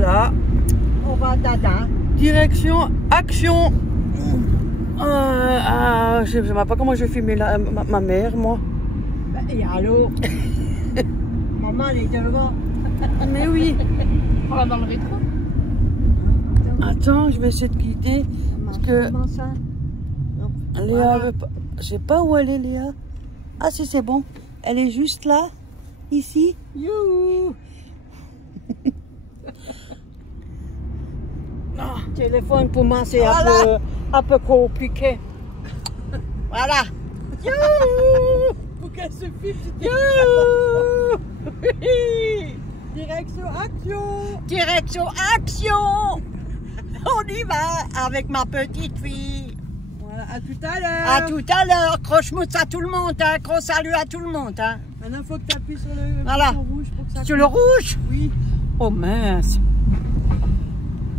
Voilà. On va à Dada. Direction Action. Je ne sais pas comment je vais filmer ma mère, moi. Et allô. Maman, elle est devant. Mais oui. On va dans le rétro. Attends, je vais essayer de guider. Parce que Comment ça? Léa Voilà. veut pas. Je sais pas où elle est, Léa. Ah, si, c'est bon. Elle est juste là, ici. Youhou. Téléphone pour moi, c'est un peu compliqué. Voilà. Youhou. Pour qu'elle se filme. Youhou. Direction Action. Direction Action. On y va avec ma petite fille. Voilà, à tout à l'heure. À tout à l'heure. Croche-mousse à tout le monde. Hein. Gros salut à tout le monde. Hein. Maintenant, il faut que tu appuies sur le Voilà. bouton rouge pour que ça. Sur le rouge. Oui. Oh mince.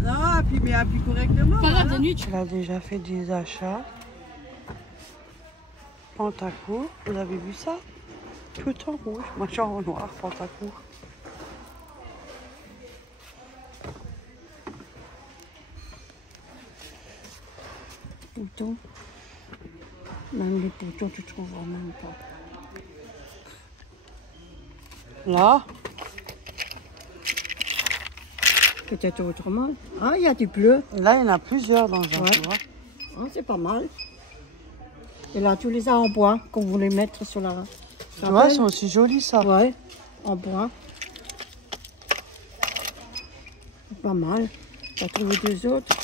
Non, mais appuie correctement. Pas grave, Voilà. de nuit. Elle a déjà fait des achats. Pantacourt, vous avez vu ça? Tout en rouge. Moi, je suis en noir, Pantacourt. Poutons. Même les poutons, tu trouveras même pas. Là, Peut-être autrement. Ah, il y a du bleu. là, il y en a plusieurs dans un, Ouais. tu vois. Ah, c'est pas mal. Et là, tous les en bois qu'on voulait mettre sur la... Tu vois, ils sont aussi jolis, ça. Ouais, en bois. C'est pas mal. T'as trouvé deux autres.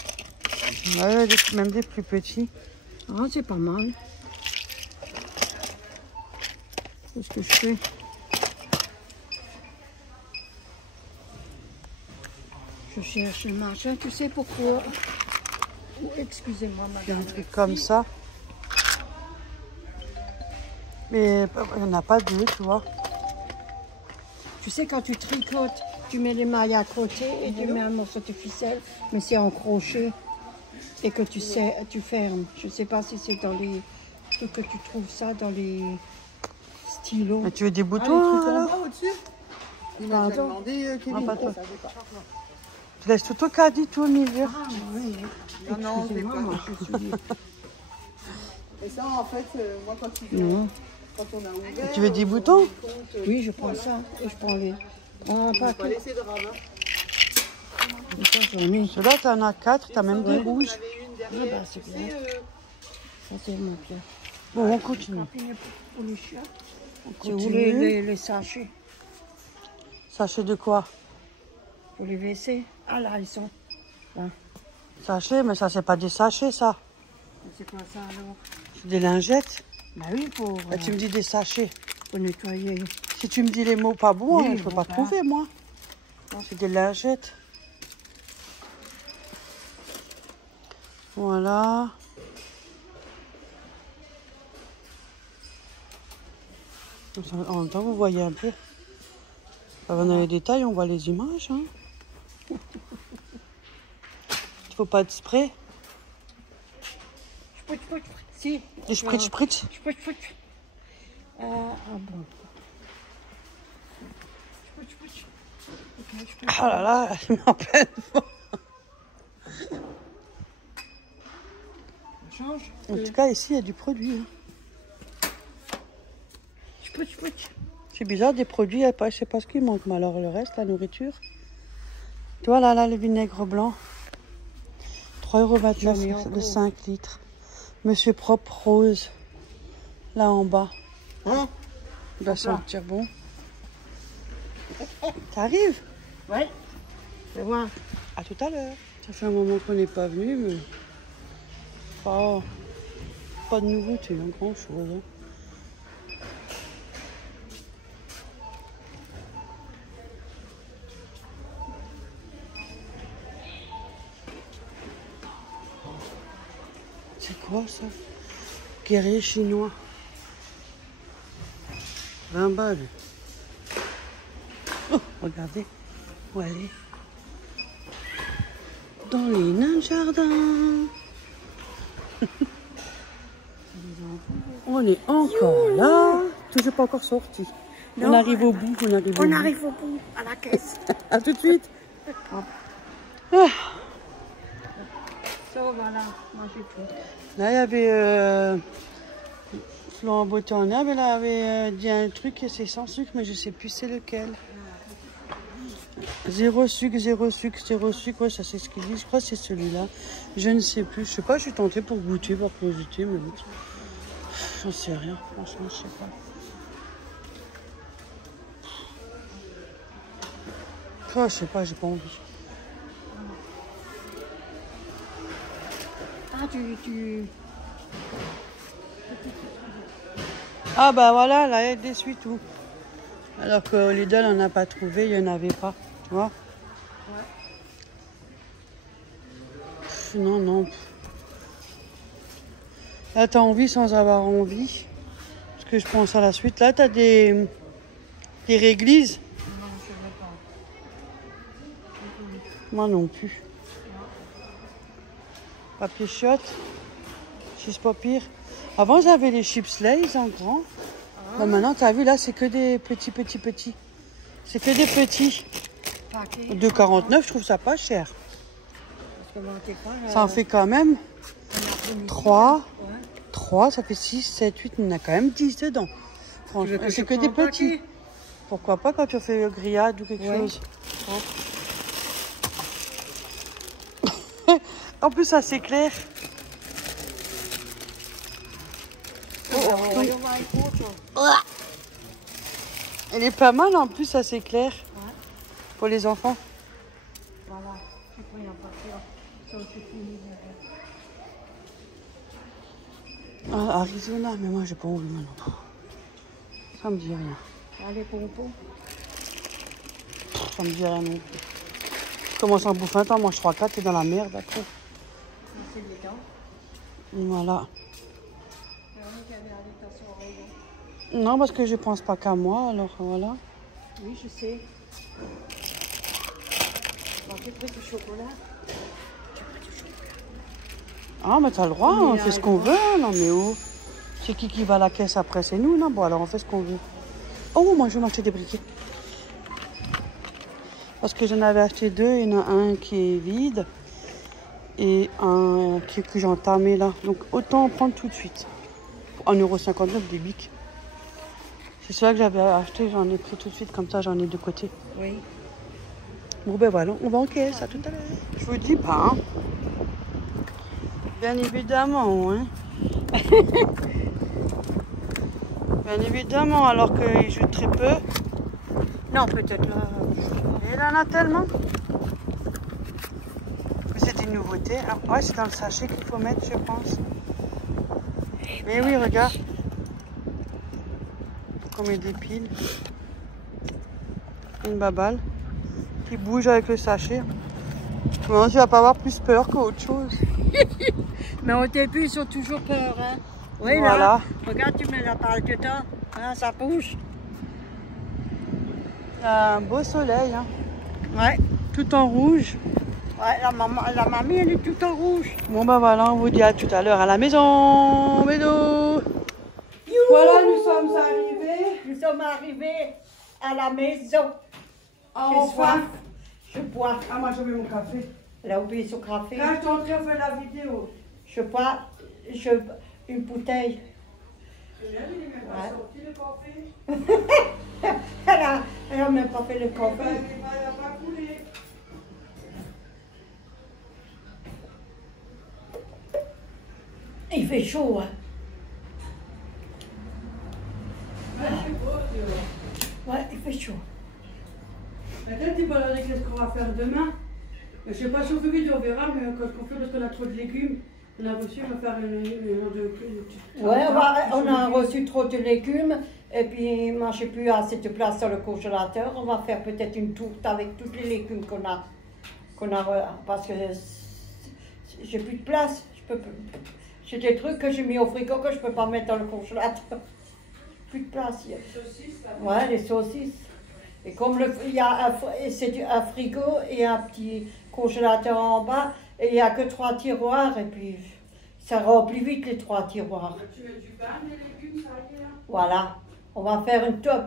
Ouais, même des plus petits. Ah, c'est pas mal. Qu'est-ce que je fais? Je cherche le machin, tu sais pourquoi? Oh, excusez-moi, Puis un madame. truc comme ça. Mais il n'y en a pas deux, tu vois. Tu sais, quand tu tricotes, tu mets les mailles à côté et tu mets un morceau de ficelle, mais c'est en crochet. Et que tu sais, tu fermes. Je ne sais pas si c'est dans les trucs que tu trouves ça dans les stylos. Mais tu veux des boutons, alors? au-dessus. Il m'a m'a déjà demandé Ah, pas toi. Tu laisses tout au caddie, tout au milieu. Ah oui. Non, non, c'est Excusez-moi, pas. moi, je suis... Et ça, en fait, moi, quand Non. on a ouvert. Tu veux des boutons? Oui, je prends ça et je prends les... Ah, pas tout. Pas laisser de rame. Et ça, j'en ai. Ceux-là, tu en as 4, tu as même des rouges. J'avais une Ah derrière. bah, c'est tu bien. sais, Ça, c'est mon pied. Bon, on continue. Pour les chiens. On Je voulais continue. les sachets Sachet de quoi? pour les WC. Ah là, ils sont. Là. Sachet, mais ça, c'est pas des sachets, ça. C'est quoi ça alors? C'est des lingettes. Bah oui, Et tu me dis des sachets. pour nettoyer. Si tu me dis les mots pas bons, Oui, je ne peux bon, pas bah. trouver, moi. C'est des lingettes. Voilà. En même temps, vous voyez un peu. Avant dans les détails, on voit les images. Hein. Il faut pas de spray. Si. Du spritz, spritz. Ah bon. Ah là là, il met en pleine forme. Change. En tout cas, ici, il y a du produit. Hein. C'est bizarre, des produits, je ne sais pas ce qui manque, mais alors le reste, la nourriture. Tu vois, là, le vinaigre blanc. 3,29 € de 5 litres. Monsieur Propre Rose, là en bas. Hein? Il doit sentir bon. T'arrives? Ouais. Fais voir. À tout à l'heure. Ça fait un moment qu'on n'est pas venu, mais pas de nouveauté, hein, grand chose. Hein. C'est quoi ça? Guerrier chinois. 20 balles. Oh, regardez où elle est. Dans les nains de jardin. On est encore là. Toujours pas encore sorti. On arrive au bout. On arrive au bout, à la caisse. À tout de suite. Ah, Ça, voilà, moi j'ai tout. là, il y avait Florent Beauté en herbe, elle avait dit un truc et c'est sans sucre, mais je sais plus c'est lequel. Zéro sucre, zéro sucre, zéro sucre, ouais, ça c'est ce qu'il dit, je crois que c'est celui-là. Je ne sais plus, je sais pas, je suis tentée pour goûter, par curiosité, mais bon, j'en sais rien, franchement, je sais pas. Oh, je sais pas, j'ai pas envie. Ah, Ah bah voilà, là, il y a des suites tout. Alors que Lidl, on n'a pas trouvé, il n'y en avait pas, tu vois. Pff, non, non. Là, t'as envie sans avoir envie. Parce que je pense à la suite. Là, t'as des réglisses. Non, je ne veux pas. Moi non plus. Papier chiotte. Cheese pas pire. Avant, j'avais les chips Lay's en grand. Bah, maintenant, t'as vu, là, c'est que des petits. C'est que des petits. Paquet. 2,49, je trouve ça pas cher. Parce que moi, t'es pas, Ça en fait quand même un après-midi. 3. Ouais. 3, ça fait 6, 7, 8, il y en a quand même 10 dedans. Tu veux Franchement, que c'est je que des prends un petits. paquet? Pourquoi pas quand tu fais grillade ou quelque Ouais. chose. En plus, ça c'est clair. Oh, Elle est pas mal en plus, ça c'est clair. Ouais. Pour les enfants. Voilà, je prends un paquet. Ça, c'est fini. Ah, Arizona, mais moi j'ai pas envie maintenant. Ça me dit rien. Allez, pompons. Ça me dit rien non plus. Je commence à en bouffer un temps, mange 3-4, t'es dans la merde après. C'est les dents. Voilà. Non, parce que je pense pas qu'à moi, alors voilà. Oui, je sais. J'ai pris du chocolat. Ah, mais t'as le droit, on fait ce qu'on veut. Non, mais où? C'est qui va à la caisse après? C'est nous, non? Bon, alors on fait ce qu'on veut. Oh, moi je vais m'acheter des briquets. Parce que j'en avais acheté 2. Il y en a un qui est vide et un que j'ai entamé là. Donc autant en prendre tout de suite. 1,59 € des bics. C'est celui-là que j'avais acheté, j'en ai pris tout de suite, comme ça j'en ai de côté. Oui. Bon ben voilà, on va en caisse, à tout à l'heure. Je vous dis pas, hein. Bien évidemment, hein. Bien évidemment, alors qu'il joue très peu. Non, peut-être là. Il en a tellement. Mais c'est une nouveauté. Ah, ouais, c'est dans le sachet qu'il faut mettre, je pense. Mais oui, regarde. Comme il dépile. Une baballe qui bouge avec le sachet. Bon, tu vas pas avoir plus peur qu'autre chose. Mais au début, ils ont toujours peur, hein. Oui, Voilà. là. Regarde, tu mets la balle dedans. Hein, ça bouge. Il y a un beau soleil, hein. Ouais. Tout en rouge. Ouais, la mamie, elle est toute en rouge. Bon ben voilà, on vous dit à tout à l'heure à la maison. Bédou. Voilà, nous sommes arrivés. Nous sommes arrivés à la maison. Ah, J'ai enfin. soif. Je bois. Ah, moi, je mets mon café. Elle a oublié son café. Quand je suis en train de faire la vidéo. Je bois une bouteille. Il n'est même pas sorti le café. Elle a même pas fait le Il café. n'a pas coulé. Il fait chaud, hein. Ouais, il fait chaud. Peut-être tu vas regarder qu'est-ce qu'on va faire demain. Je ne sais pas si on fait vidéo, on verra, mais quand on fait, parce qu'on a trop de légumes, on a reçu, on va faire une Ouais, on a reçu trop de légumes et puis moi j'ai plus assez de place dans le congélateur. On va faire peut-être une tourte avec tous les légumes qu'on a parce que j'ai plus de place. J'ai des trucs que j'ai mis au frigo que je peux pas mettre dans le congélateur. Plus de place. Les saucisses. Ouais, les saucisses. Et comme il y a un frigo et un petit congélateur en bas, et il n'y a que 3 tiroirs, et puis ça remplit vite les 3 tiroirs. Tu mets du pain, des légumes, ça y est. Voilà, on va faire une top.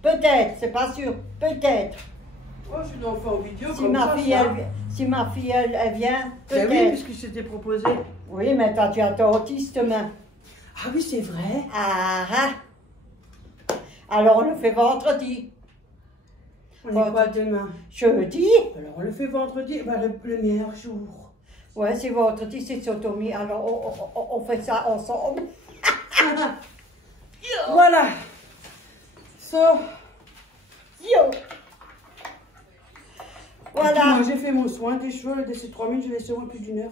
Peut-être, c'est pas sûr, peut-être. Oh, je dois en faire en vidéo Si comme ma ça, fille, ça. si ma fille, elle vient, Ben oui, peut-être. puisque c'était proposé. Oui, mais toi, tu as ton autiste demain. Ah oui, c'est vrai. Ah ah. Alors, on le fait vendredi. On est quoi demain? Jeudi. Alors, on le fait vendredi, ben, le meilleur jour. Ouais, c'est vendredi, c'est sodomie. Alors, on fait ça ensemble. Voilà. So. Yo. Voilà. Moi, j'ai fait mon soin des cheveux, de ces 3 minutes, je laissé moins plus d'1 heure.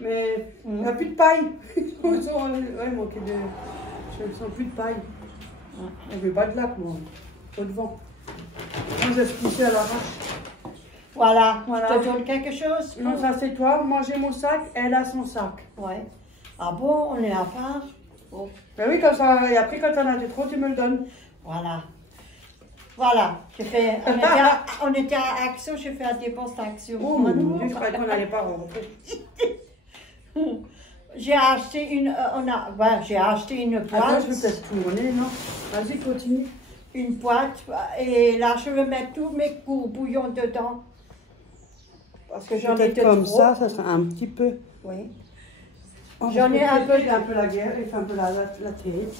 Mais il n'y a plus de paille. Ouais, il manquait de. Je ne sens plus de paille. Je ne veux pas de lac, moi. Pas de vent. Moi, j'ai poussé à l'arrache. Voilà. Voilà. Je te donne quelque chose? Non, ça c'est toi. Moi, j'ai mon sac, elle a son sac. Ouais. Ah bon, on est à part? Oh. Ben oui, comme ça. Et après, quand t'en as de trop, tu me le donnes. Voilà. Voilà. On était à Action, j'ai fait la dépense d'Action. Oh mon Dieu, je croyais qu'on n'allait pas rentrer. J'ai acheté j'ai acheté une boîte. Attends, je vais peut-être tourner, non? Vas-y, continue. Une boîte. Et là, je vais mettre tous mes courbouillons dedans. Parce que j'en ai Peut-être de comme trop. ça sera un petit peu. Oui. Oh, J'en ai un peu. Il fait un peu la guerre, il fait un peu la tête.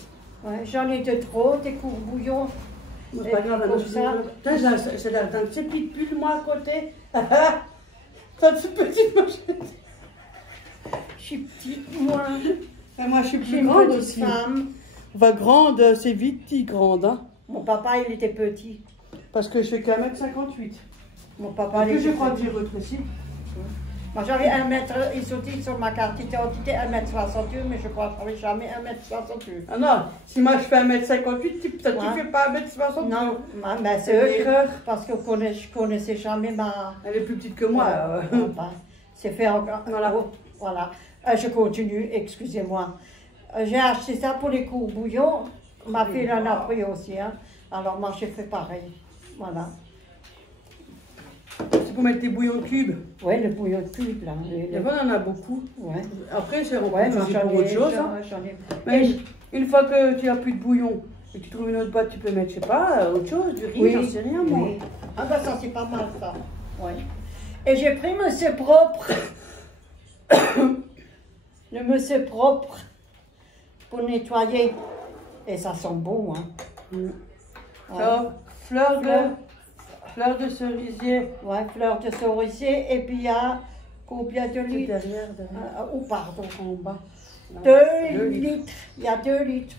Ouais, j'en ai de trop, des courbouillons. C'est pas grave, comme ça. c'est d'un petit pull, moi, à côté. T'as une petite pochette. Je suis petite, moi. Et moi, je suis Je suis plus une grande petite aussi. femme. Enfin, grande, c'est vite dit grande, hein. Mon papa, il était petit. Parce que je fais qu'un mètre 58. Mon papa, Parce il que était je crois que petit. j'ai rétréci. Moi, j'avais 1 mètre, il sautait sur ma carte d'identité 1m62, mais je crois que j'avais jamais 1m62. Ah non, si moi je fais 1m58, peut-être Ouais. tu fais pas 1m60. Non, mais C'est une c'est erreur. parce que je connaissais jamais ma... Elle est plus petite que moi. Enfin, c'est fait encore. Voilà. Oh, voilà. Je continue, excusez-moi. J'ai acheté ça pour les courbouillons. Ma fille en a pris aussi. Hein. Alors moi, j'ai fait pareil. Voilà. C'est pour mettre tes bouillons de cubes. Oui, le bouillon de cube, là. Des fois, on en a beaucoup. Ouais. Après, c'est Ouais, pour j'en autre ai, chose. Hein. j'en ai. Mais une fois que tu n'as plus de bouillon et que tu trouves une autre boîte, tu peux mettre, je sais pas, autre chose, du riz, Oui, j'en sais rien, moi. oui. Ah ben ça, c'est pas mal, ça. Ouais. Et j'ai pris Monsieur Propre. Le Monsieur Propre pour nettoyer. Et ça sent bon, hein. Mm. Ouais. Alors, fleur de cerisier. Ouais, fleur de cerisier. Et puis il y a combien de C'est litres? derrière. Oh, pardon. En bas. 2 litres. Il y a 2 litres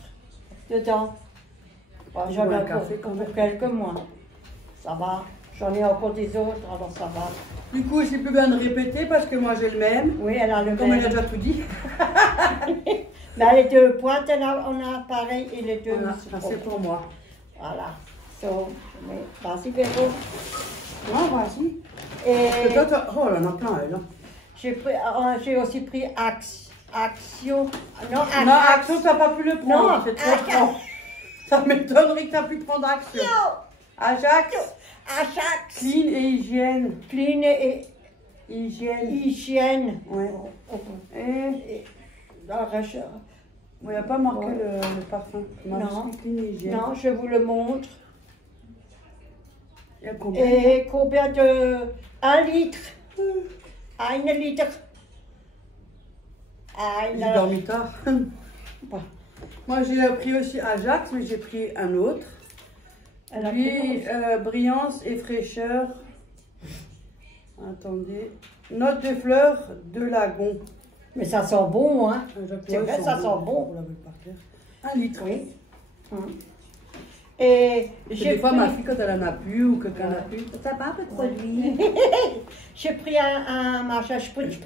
dedans. Bon, Tu j'en bois ai un encore café quand pour même. quelques mois. Ça va. J'en ai encore des autres, alors ça va. Du coup, j'ai plus besoin de répéter parce que moi j'ai le même. Oui, elle a le Comme elle a même. déjà tout dit. Mais les 2 pointes, on a pareil et les 2 Voilà, ça, c'est pour moi. Voilà. So, mais vas-y, Véro. Non, vas-y. Et Toi, oh, elle en a plein, elle. Hein. j'ai aussi pris Action. Non, Non, Action, t'as pas pu le prendre. Non, c'est trop Action. grand. Ça m'étonnerait que t'as pu prendre Action. Ajax, Ajax. clean et hygiène. Clean et Hygiène. hygiène. Ouais. Et Il il n'y a pas marqué le parfum. Non. Clean et hygiène. Non, je vous le montre. Il y a combien? Et combien de... 1 litre. 1 litre. J'ai dormi tard. Moi, j'ai pris aussi Ajax, mais j'ai pris un autre. Elle a Puis, pris brillance et fraîcheur. Attendez. Note de fleurs de lagon. Mais ça sent bon, hein. C'est vrai, ça sent bon. Vous l'avez par cœur. 1 litre. Oui. Et J'ai j'ai des fois, pris, ma fille, quand elle en a plus ou quelqu'un n'a plus, ça va un peu de produit. j'ai pris un machin spritz.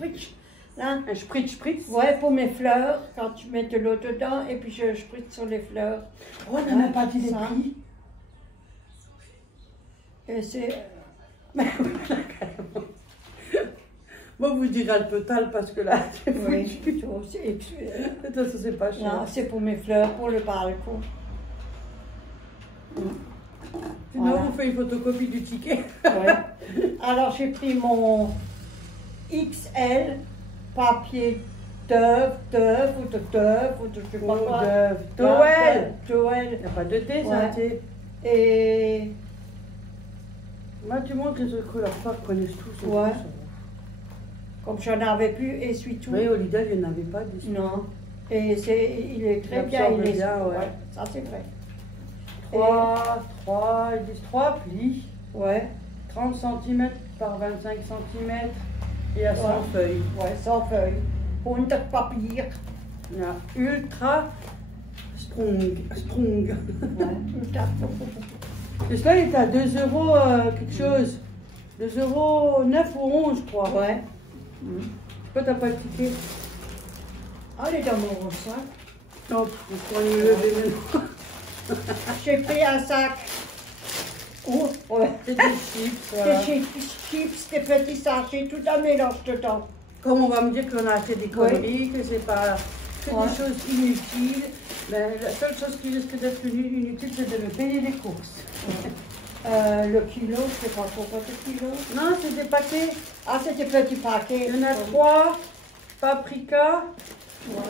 Là. Un spritz. Ouais, pour mes fleurs, quand tu mets de l'eau dedans, et puis je spritz sur les fleurs. Oh, on n'a même pas dit les Ça. prix. Et c'est... Moi, vous direz le total parce que là, c'est Oui, foutu. Ça, c'est pas cher. non, c'est pour mes fleurs, pour le balcon. Sinon, Voilà. vous faites une photocopie du ticket. Ouais. Alors j'ai pris mon XL papier d'œuf ou de je sais pas quoi. Toel. Toel. Il n'y a pas de thé, Ouais. ça, thé. Et Moi, tu montres les autres que leurs femmes connaissent tous. Ouais. Tous. Comme j'en avais plus, essuie-tout. Oui, au Lidl, il n'y en avait pas du tout. Non. Et il est très bien. absorbe bien, ouais. Ça, c'est vrai. 3 plis. Ouais. 30 cm par 25 cm et à 100 Ouais. feuilles. Ouais, 100 feuilles. 100 papier. Ja, ultra strong. Ouais, ultra. Et cela, il était à 2 euros quelque chose. 2 euros 9 ou 11, je crois. Ouais. Pourquoi t'as pas le ticket? Ah, elle est dans mon ressac. Non, on pourrait le lever maintenant. J'ai pris un sac. Oh, ouais. C'est des chips. Voilà. Des chips, des petits sachets, tout un mélange dedans. Comme on va me dire qu'on a acheté des conneries, que c'est pas que Ouais. des choses inutiles, ben, la seule chose qui risque d'être inutile, c'est de me payer les courses. Le kilo, je sais pas pourquoi le kilo. Non, c'est des paquets. Ah, c'est des petits paquets. Il y en a 3 paprika,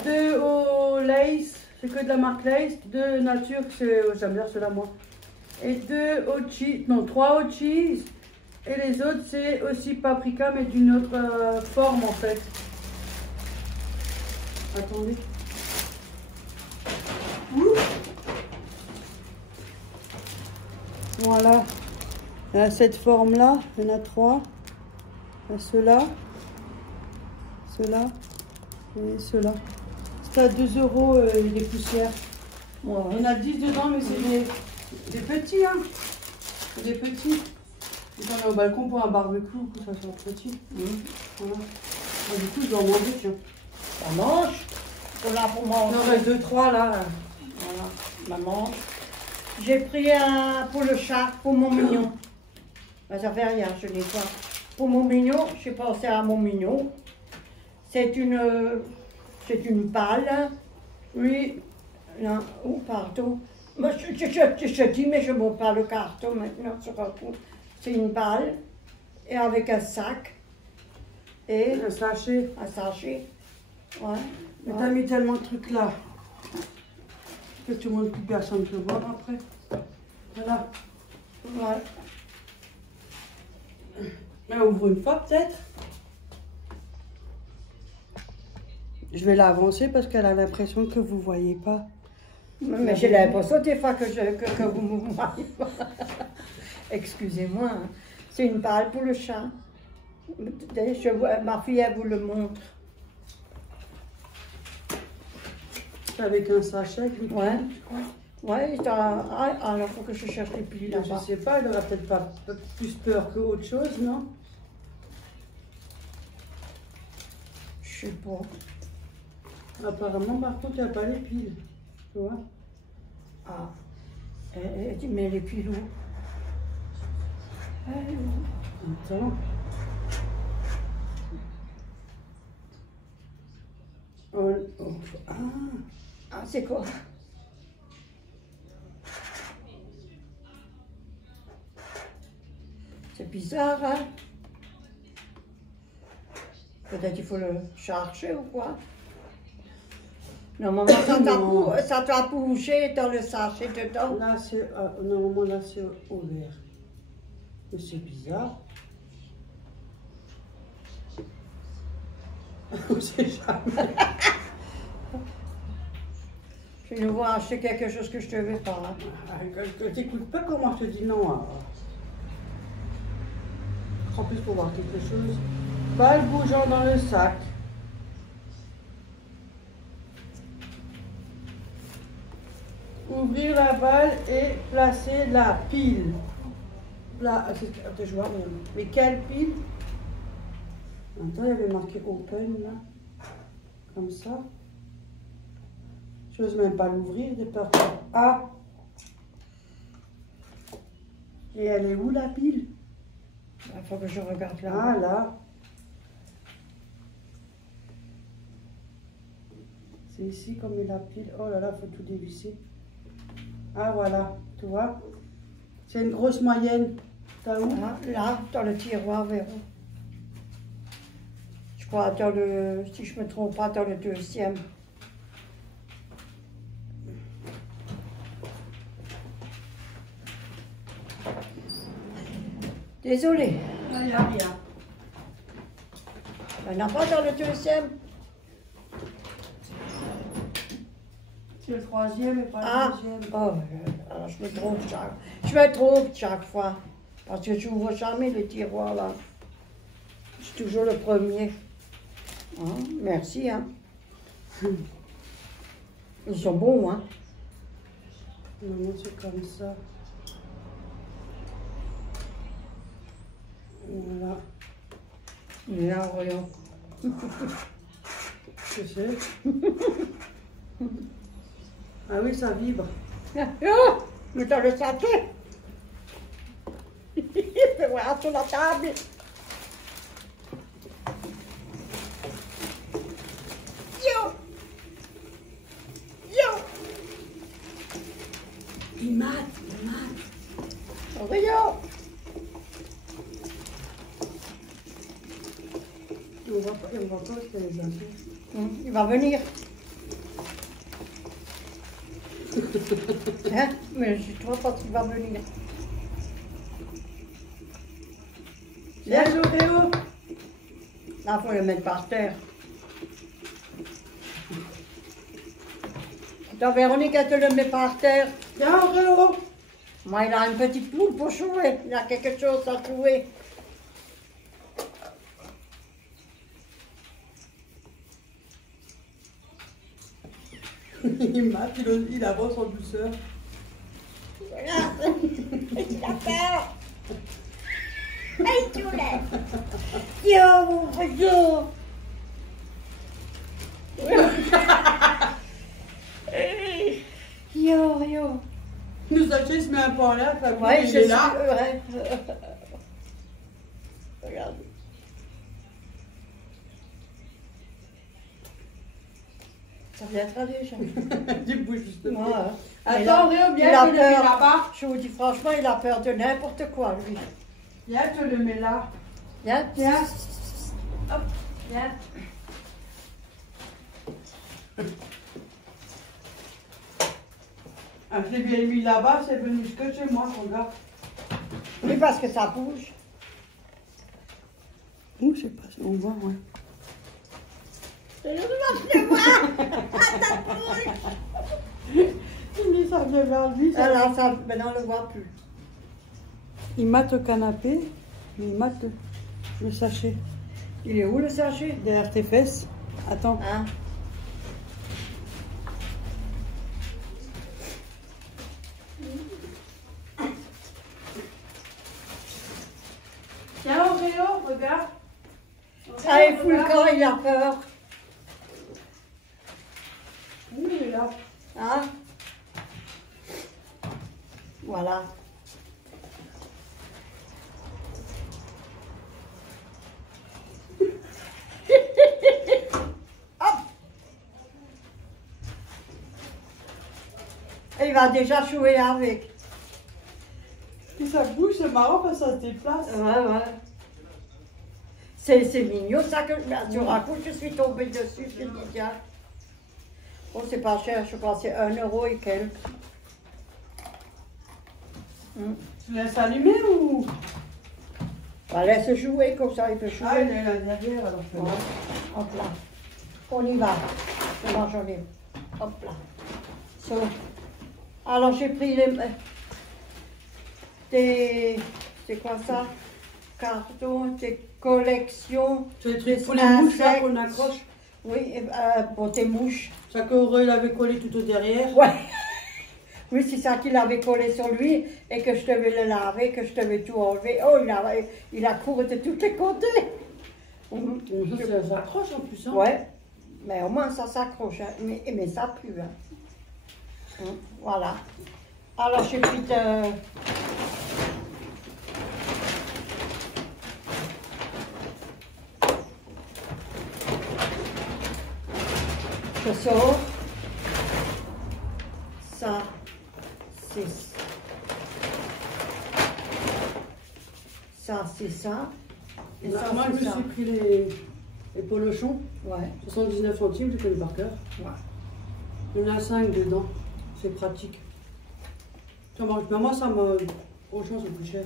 2 au Lay's, c'est que de la marque Lay's, 2 nature, c'est j'aime bien ceux-là moi. Et 2 au cheese, non 3 au cheese. Et les autres c'est aussi paprika mais d'une autre forme en fait. Attendez. Voilà. Il y a cette forme-là, il y en a 3. Il y a ceux-là, ceux-là et ceux-là. C'est à 2 euros les poussières. Ouais. Il y en a 10 dedans, mais c'est des petits, hein. Des petits. Quand on est au balcon pour un barbecue, que ça soit petit. Voilà. Du coup, je dois en manger, tiens. Ça mange. On a pour manger. Il en reste 2-3 là. Voilà, maman. J'ai pris un pour le chat, pour mon mignon. Ben, ça fait rien, je l'ai pas. Pour mon mignon, j'ai pensé à mon mignon. C'est une balle. Oui. Là, oh, pardon. Moi, je dis, mais je ne montre pas le carton maintenant sur un coup. C'est une balle, et avec un sac, et Un sachet. un sachet. Ouais. Mais t'as mis tellement de trucs là. Que tout le monde, plus personne ne peut voir après. Voilà. Ouais. Mais ouvre une fois peut-être. Je vais l'avancer parce qu'elle a l'impression que vous ne voyez pas. Mais j'ai l'impression des fois que vous me voyez pas. Excusez-moi, hein. C'est une balle pour le chat. Ma fille, elle vous le montre. C'est avec un sachet. Avec une Ouais. pile, je crois. Ouais, alors il faut que je cherche les plis Je là-bas. sais pas, elle aura peut-être pas plus peur que autre chose, non? Je sais pas. Apparemment, par contre, il n'y a pas les piles. Tu vois? Ah, tu mets les piles où? Attends. Ah, Ah, c'est quoi? C'est bizarre, hein? Peut-être qu'il faut le chercher ou quoi? Normalement, Non. ça doit bouger dans le sachet dedans. là, c'est. Normalement, là, c'est au vert. Mais c'est bizarre. On sait jamais. Je vais devoir acheter quelque chose que je ne devais pas. Je t'écoute pas comment je te dis non. Alors. En plus, pour voir quelque chose. Balle bougeant dans le sac. Ouvrir la balle et placer la pile. Là, attends, je vois. Mais quelle pile? Attends, il y avait marqué open là. Comme ça. Je n'ose même pas l'ouvrir de peur. Ah! Et elle est où la pile? Il faut que je regarde là. Ah là. C'est ici comme il la pile. Oh là là, faut tout dévisser. Ah voilà, tu vois. C'est une grosse moyenne. T'as où? Ah, là, dans le tiroir vers où? Je crois dans le, si je ne me trompe pas, dans le deuxième. Désolée. Il n'y a rien. Il n'y en a pas dans le deuxième. C'est le troisième et pas Ah, le deuxième. oh, alors je me trompe chaque fois. Parce que je n'ouvre jamais les tiroirs là. C'est toujours le premier. Hein, merci, hein. Ils sont bons, hein. Non, c'est comme ça. Voilà. Il est là, rien. Je sais. Ah oui, ça vibre. Oh, mais t'as le saké. Fais voir sur la table. Yo! Yo! Il mate. Rio! On va pas se les affaires. Il va venir. Hein? Mais je crois pas qu'il va venir. Viens, Joréo. Là, il faut le mettre par terre. Attends, Véronique, elle te le met par terre. Viens, Joréo. Moi, il a une petite poule pour jouer. Il a quelque chose à jouer. Il mate, il avance en douceur. Regarde, il a peur. Hey, tu l'as. Yo. Yo. Nous sachez se met un peu en l'air, ça Ouais, il est là. Ouais. Regarde. Ça viendra déjà. Du bouge justement. Ouais. Attends, Réo, il viens, a tu le mets peur. là-bas. Je vous dis franchement, il a peur de n'importe quoi, lui. Viens, tu le mets là. Viens. Viens. Hop, viens. Ah, je l'ai bien mis là-bas, c'est venu jusque chez moi, regarde. Oui, parce que ça bouge. Ouh, je sais pas si on voit, ouais. Il met ça vient vers lui. Ah là, ça, maintenant on le voit plus. Il mate au canapé, mais il mate le sachet. Il est où le sachet? Derrière tes fesses. Attends. Hein? Tiens, Oreo, regarde. Ah, il fout le camp, il a peur. Où il est là? Hein? Voilà. Hop! Et il va déjà jouer avec. Et ça bouge, c'est marrant parce que ça se déplace. Ouais. C'est mignon ça que sur un coup je suis tombée dessus, je me dis tiens. Oh c'est pas cher, je crois que c'est 1 euro et quelques. Tu laisses allumer ou? Bah, laisse jouer comme ça, il peut jouer. Ah, il est là derrière alors. Ouais. Hop là. On y va. Je mange en libre. Hop là. So. Alors j'ai pris c'est quoi ça? Carton, des collections. C'est des trucs pour les mouches là qu'on accroche. Oui, pour tes mouches. Ça qu'Aurore l'avait collé tout au derrière. Ouais. Oui, c'est ça qu'il avait collé sur lui et que je devais le laver, que je devais tout enlever. Oh, il a couru de tous les côtés. Ça s'accroche en plus. Hein. Ouais, mais au moins ça s'accroche. Hein. Mais ça pue. Hein. Voilà. Alors j'ai pris je sors. Ça, c'est ça. C'est ça. Et ça, Moi, je c'est me ça. suis pris les polochons. Ouais. 79 centimes, je connais par cœur. Ouais. Il y en a 5 dedans. C'est pratique. Ça marche. Mais moi, ça me. Franchement, c'est plus cher.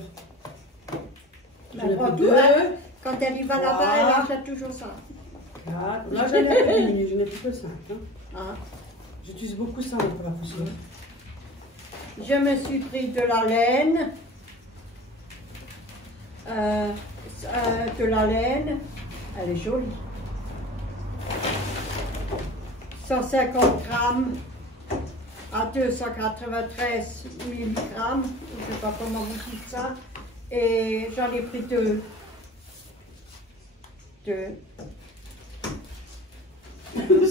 J'en ai prend pris tout, 2. hein. Quand elle y va là-bas, Voilà. elle achète toujours ça. 4. Là, j'en ai plus diminué, je n'ai plus que 5. Hein. Hein. J'utilise beaucoup ça pour la poussière. Je me suis pris de la laine. De la laine. Elle est jolie. 150 grammes à 293 milligrammes. Je ne sais pas comment vous dites ça. Et j'en ai pris 2.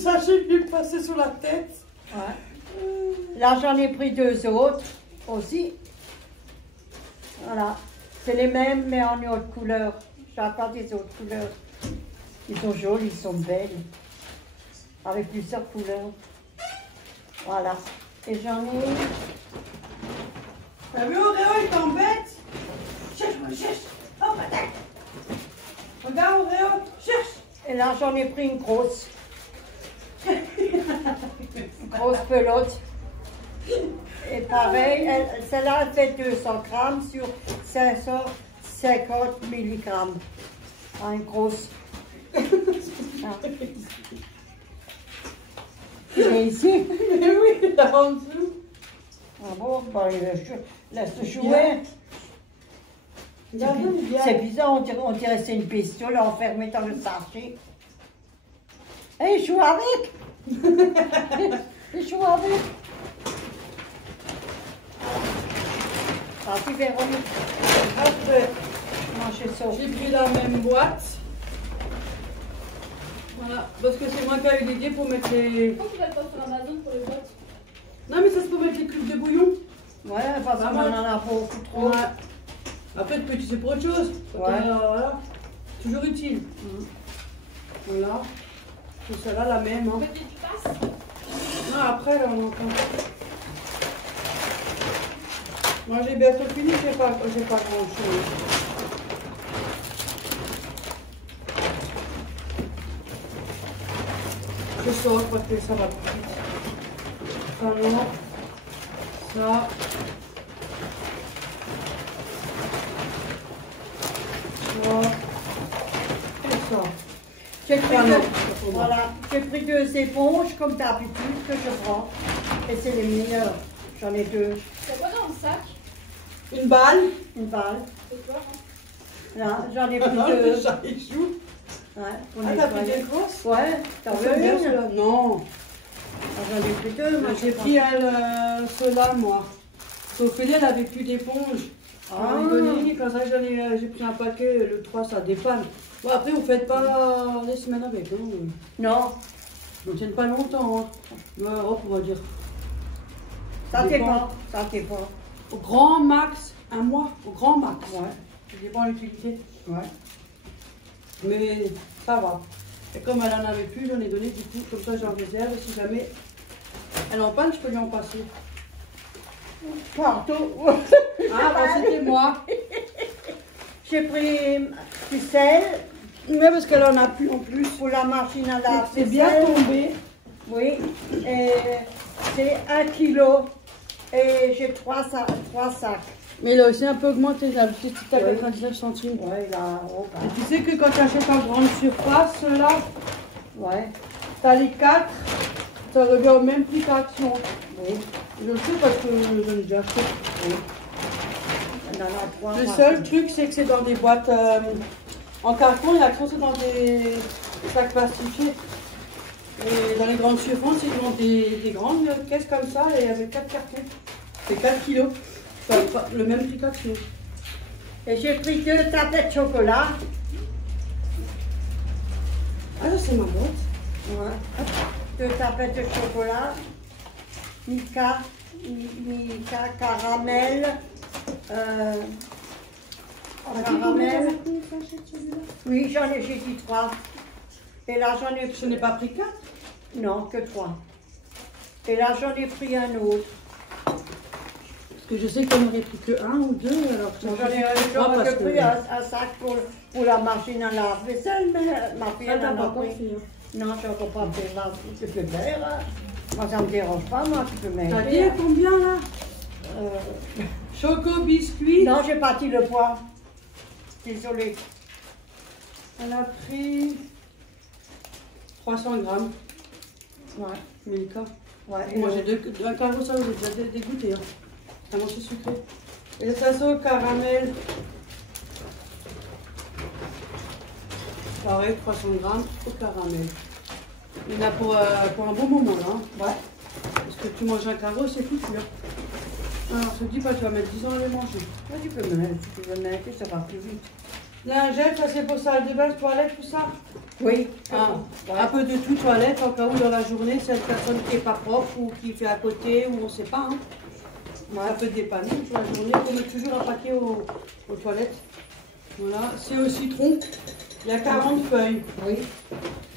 Ça, j'ai vu passer sous la tête. Ouais. Là, j'en ai pris 2 autres aussi. Voilà. C'est les mêmes, mais en autre couleur. J'ai encore des autres couleurs. Ils sont jolis, ils sont belles. Avec plusieurs couleurs. Voilà. Et j'en ai... T'as vu, Auréo, il t'embête? Cherche, cherche. Hop, attaque. Regarde, Auréo, cherche. Et là, j'en ai pris une grosse. Une grosse pelote. Et pareil, celle-là, elle fait 200 grammes sur 550 milligrammes. Ah, une grosse. Ah. Et ici? Mais oui, là en dessous. Ah bon, bah, laisse jouer. C'est bizarre, on dirait que c'est une pistolet enfermée dans le sachet. Et il joue avec. Il joue avec. Vas-y, Véronique. Hop, manger ça. J'ai pris la même boîte. Voilà, parce que c'est moi qui ai eu l'idée pour mettre les... Pourquoi tu vas pas sur Amazon pour les boîtes? Non, mais ça se peut mettre les cubes de bouillon. Ouais, parce qu'on en a beaucoup trop. Ouais. Après, tu peux utiliser pour autre chose. Ouais. Voilà. Toujours utile. Voilà. C'est celle-là la même. Hein. Peut-être tu passes? Non, après, là, on entend. Moi, j'ai bientôt fini, j'ai pas grand-chose. Je sors parce que ça va plus vite. Ça, non. Ça. Ça. Et ça. J'ai pris, Ah, deux, non. voilà, j'ai pris 2 éponges comme d'habitude que je prends. Et c'est les meilleurs. J'en ai 2. C'est quoi dans le sac? Une balle. Une balle. C'est quoi? Là, j'en ai Ah pris non, 2. déjà, il joue. Ouais, pour Ah, t'as nettoyer. pris des grosses? Ouais, t'en Ah, veux c'est bien, une? ceux-là. Non. Ah, j'en ai pris 2. Moi, J'ai pris ceux-là, moi. Sauf que elle avait plus d'éponge. Ah. Quand ça, j'ai pris un paquet, le 3, ça dépanne. Bon, après, vous faites pas des semaines avec. Hein. Non, On ne tient pas longtemps. Hein. Ouais, hop, on va dire. ça Dépend. dépend. Ça dépend. Au grand max, un mois. Au grand max. Ouais, Ça dépend de l'utilité. ouais. Mais ça va. Et comme elle en avait plus, j'en ai donné du coup. Comme ça, j'en réserve. Et si jamais elle en panne, je peux lui en passer. Partout. Ah, bah, c'était moi. J'ai pris du sel Oui, parce qu'elle en a plus en plus. pour la machine à laver. C'est bien tombé. Oui, et c'est 1 kilo et j'ai 3 sacs. Mais il a aussi un peu augmenté, il a le petit à Oui. 99 centimes. Ouais, là, oh, bah, Et tu sais que quand tu achètes en grande surface, là, ouais, t'as les 4, ça revient au même prix qu'Action. oui, Je le sais parce que j'en ai déjà acheté. oui. On en a 3. Le seul truc, c'est que c'est dans des boîtes en carton et Action, c'est dans des sacs plastifiés. Et dans les grandes surfaces, ils ont des grandes caisses comme ça et avec 4 cartons. C'est 4 kilos. Enfin, pas le même prix qu'Action. Et j'ai pris 2 tablettes de chocolat. Ah, ça, c'est ma boîte. Ouais. 2 tablettes de chocolat. Milka, caramel. Caramel. Oui, j'ai dit 3. Et là, j'en ai Je n'ai pas pris 4. Non, que 3. Et là, j'en ai pris un autre. Parce que je sais qu'on aurait pris que 1 ou 2. Alors J'en ai pris un sac pour la machine à lave-vaisselle, mais ma fille Ça, elle t'as en pas a encore pris. fait. Hein. Non, je n'ai encore pas fait là. Tu peux faire. Hein. Moi, ça ne me dérange pas, moi, tu peux m'aider. T'as dit à combien là? Choco biscuit. Non, j'ai pas dit le poids. Désolée. Elle a pris 300 grammes. Ouais. Milka. Ouais. Moi j'ai un carreau, ça j'ai déjà dégoûté. Hein. Tellement c'est sucré. Et le tasso au caramel. Pareil, 300 grammes au caramel. Il y en a pour un bon moment là. Hein. Ouais. Parce que tu manges un carreau, c'est foutu. Hein. Alors, je te dis pas, tu vas mettre 10 ans à les manger. Ouais, tu peux me mettre, ça va plus vite. Lingette, ça c'est pour salle de bain, toilette, tout ça. Oui. Ah, Ouais. un peu de tout, toilette, en cas où dans la journée, c'est une personne qui n'est pas propre ou qui fait à côté, ou on ne sait pas. Hein. Un peu dépanner toute la journée, on met toujours un paquet aux toilettes. Voilà, c'est au citron, il y a 40 feuilles. Oui.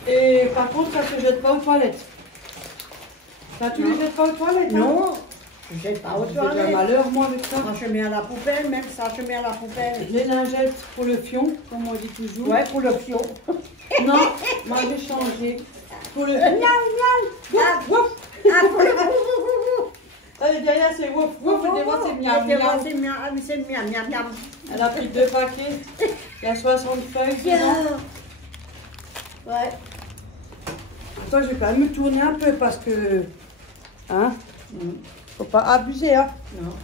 Et par contre, ça ne se jette pas aux toilettes. Ça, tu ne les jettes pas aux toilettes? Hein? Non, je jette pas aux J'ai un toilettes. malheur, moi, avec ça. Moi, je mets à la poubelle, même ça, je mets à la poubelle. Les lingettes pour le fion, comme on dit toujours. Ouais, pour le fion. Non, moi j'ai changé. Pour le. Ah, Wouf! ah, pour le Allez, derrière c'est wouf, wouf, et devant c'est miam miam. C'est miam, c'est miam, miam, miam. Elle a pris 2 paquets. Il y a 60 feuilles dedans. Ouais. Attends, je vais quand même me tourner un peu parce que. Hein? Faut pas abuser, hein? Non.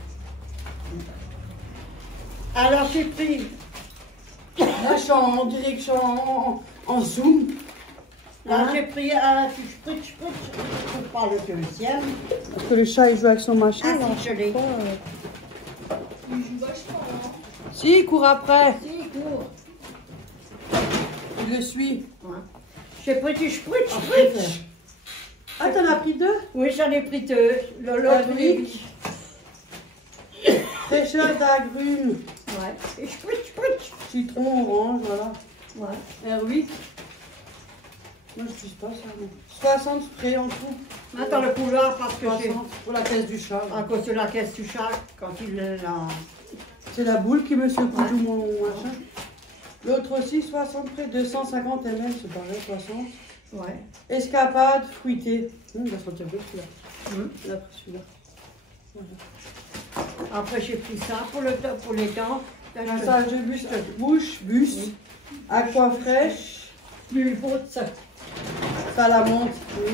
Alors, j'ai pris. Là, je suis en direction en zoom. Là, Hein? j'ai pris un spritz, pour pas le deuxième. Parce que le chat il joue avec son machin. Ah, là. si, je l'ai. Il joue vachement, hein. Si, il court après. Si, cours. Il le suit. Ouais. J'ai pris du spritz. Ah, t'en as pris 2? Oui, j'en ai pris 2. L'autre, oui. Fraîcheur d'agrumes. Ouais. Et spritz. Citron, orange, voilà. Ouais. R8. Moi, je touche pas ça. Non. 60 sprays en tout. Attends, le couloir, parce que j'ai. 60 pour la caisse du chat. là. À cause de la caisse du chat, quand il l'a. C'est la boule qui me secoue Ouais. tout mon machin. L'autre aussi, 60 sprays, 250 ml, c'est pareil, 60. Ouais. Escapade fruitée. Il va sentir bien celui-là. Il a pris celui-là. Voilà. Après, j'ai pris ça pour les dents. Massage de bus, bouche, bus, aqua fraîche, Plus beau de ça. salamande, J'en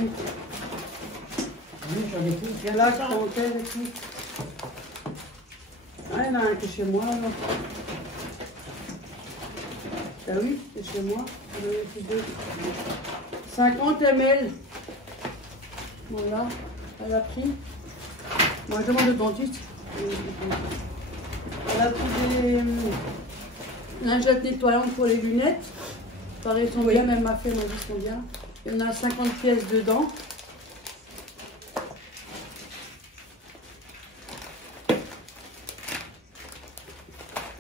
ai plus bien lac, ça. dentelle et tout. Ah, il y en a un qui est chez moi là. Ah oui, c'est chez moi. J'en ai pris 2. 50 ml. Voilà, elle a pris. Moi, je demande au dentiste. Elle a pris des lingettes nettoyantes pour les lunettes. Pareil, elles sont bien, elle m'a fait, elle m'a dit qu'elles sont bien. Il y en a 50 pièces dedans.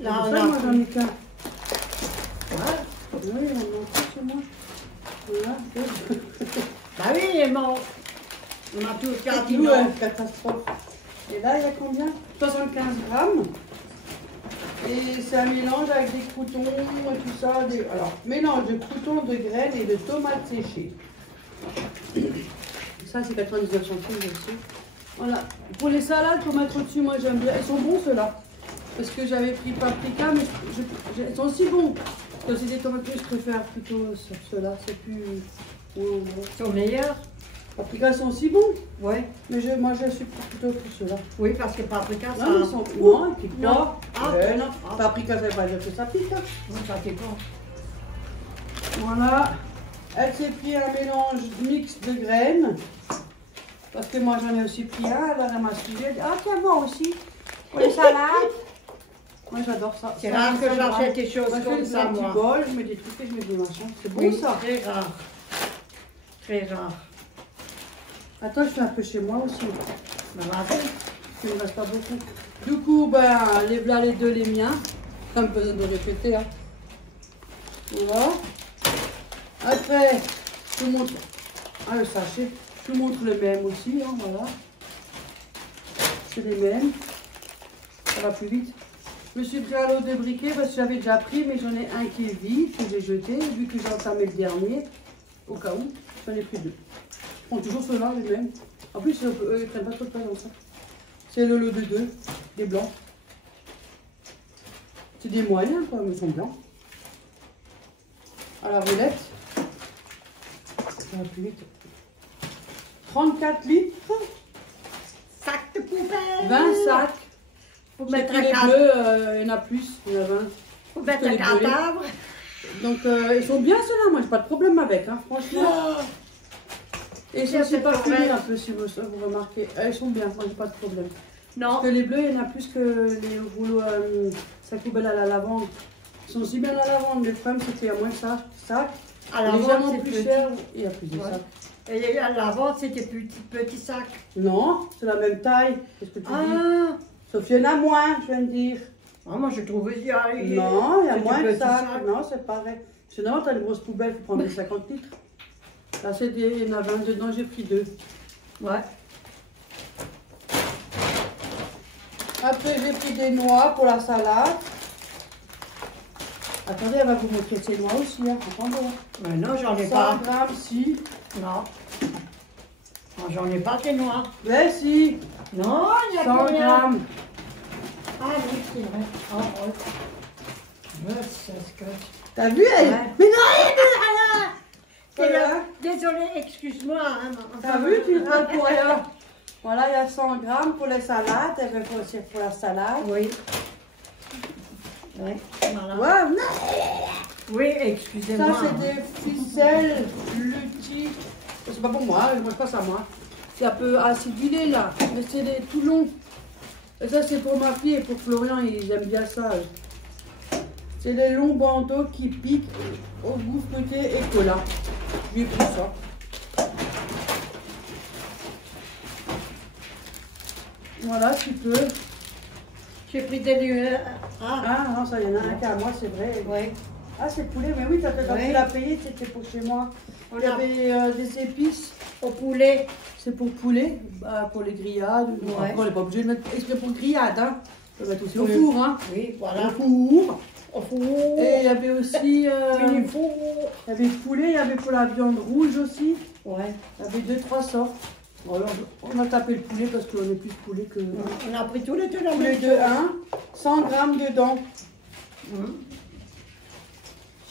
Là, C'est on ça, a moi, j'en ai pris. qu'un. Ouais. Oui, on en a chez moi. Voilà. Bah oui, il est mort. On a tout C'est gardé. catastrophe. Et là, il y a combien? 75 grammes. Et c'est un mélange avec des croutons et tout ça. Alors, mélange de croutons, de graines et de tomates séchées. Ça, c'est 99 centimes aussi. Voilà. Pour les salades, pour mettre au-dessus, moi j'aime bien. Ils sont bons ceux-là. Parce que j'avais pris paprika, mais ils sont aussi bons. Quand c'est des tomates, je préfère plutôt ceux-là. C'est plus. Ils sont meilleurs. Paprika sont aussi bons. Ouais. Mais moi, je suis plutôt pour ceux-là. Oui, parce que paprika, ça. Non, ils sont. Non, ils piquent Non. pas. Ah, Non. ah. Paprika, ça veut pas dire que ça pique. Hein. Non, ça fait pas. Voilà. Elle s'est pris un mélange mix de graines. Parce que moi, j'en ai aussi pris un. Alors, elle m'a suivi. Elle dit, ah, tiens, moi aussi. Pour les salades. Moi, j'adore ça. C'est rare que j'achète des choses Moi, je fais comme des ça, petits moi. bols, je mets des trucs et je mets des machins. C'est bon, Oui, ça. très rare. Très rare. Attends, je fais un peu chez moi aussi. Ben, vas-y. Il ne me reste pas beaucoup. Du coup, ben, les là, les deux, les miens. Pas besoin de répéter. Hein. Voilà. Après, je vous montre. Ah, le sachet. Je vous montre le même aussi. Hein, voilà. C'est les mêmes. Ça va plus vite. Je me suis pris à l'eau de briquet parce que j'avais déjà pris, mais j'en ai un qui est vide, que j'ai jeté. Vu que j'ai entamé le dernier, au cas où, j'en ai pris 2. Je prends toujours ceux-là, les mêmes. En plus, ils ne prennent pas trop de place dans ça. C'est le lot de 2, des blancs. C'est des moyens, quoi, mais ils sont bien. À la roulette. Ça va plus vite. 34 litres. Sac de poubelle. 20 sacs. Faut Chez mettre tous un les cadavre. bleus, il y en a plus. Il y en a 20. Faut mettre que un les bleus. cadavre. Donc, ils sont bien ceux-là. Moi, j'ai pas de problème avec, hein, franchement. Et ils sont aussi pas fumés un peu, si vous remarquez. Ils sont bien, moi, j'ai pas de problème. Non. Parce que les bleus, il y en a plus que les rouleaux sac poubelle à la lavande. Ils sont aussi bien à la lavande. Le problème, c'est qu'il y a moins de sacs. À la vente, Légèrement c'est plus petit. cher. Il y a plus de Ouais. sacs. Et à la vente, c'était petit sac. Non, c'est la même taille. Qu'est-ce que tu dis? Ah. Sauf qu'il y en a moins, je viens de dire. Ah, moi, je trouvais qu'il y a... Non, il y a c'est moins du de petit sacs. sac. Non, c'est pareil. Sinon, tu as une grosse poubelle, il faut prendre des 50 litres. Là, c'est des... il y en a 22 dedans, j'ai pris 2. Ouais. Après, j'ai pris des noix pour la salade. Attendez, elle va vous montrer ses noix aussi. Hein. Attendez. Mais non, j'en ai 100 pas. grammes, si. Non. Non, j'en ai pas des noix. Mais si. Non, il y a 100 combien? grammes. Ah oui, c'est vrai. Oh, oh. Ouais, c'est ce que... T'as vu, elle? Ouais. Mais non, voilà. Désolée, excuse-moi. Hein, T'as vu, tu prends pour rien. Voilà, il y a 100 grammes pour les salades. Elle veut aussi pour la salade. Oui. Oui, voilà. Ouais, Oui, ça, excusez-moi. c'est des ficelles lutti. C'est pas pour moi, je mange pas ça, moi. C'est un peu acidulé, là. Mais c'est des tout longs. Et ça, c'est pour ma fille et pour Florian, ils aiment bien ça. C'est des longs bandeaux qui piquent au goût fruité et cola. J'ai pris ça. Voilà, tu peux. J'ai pris des lueurs. Ah, Ah non, ça, il y en a un qu'à moi, c'est vrai. oui. Ah, c'est poulet, mais oui, quand Oui. tu l'as payé, c'était pour chez moi. On Il y a avait des épices. au poulet. C'est pour poulet, bah, pour les grillades. Ouais. On n'est pas obligé de mettre exprès pour grillade. Hein. On peut mettre aussi au Oui. four. Hein. Oui, Au voilà. four. Au four. Et il y avait aussi Mini four. il y avait poulet, il y avait pour la viande rouge aussi. Ouais. Il y avait 2-3 sortes. Bon, alors, on a tapé le poulet parce qu'on est plus poulet que. On a pris tous les deux la Poulet même de chose. 1, 100 grammes dedans.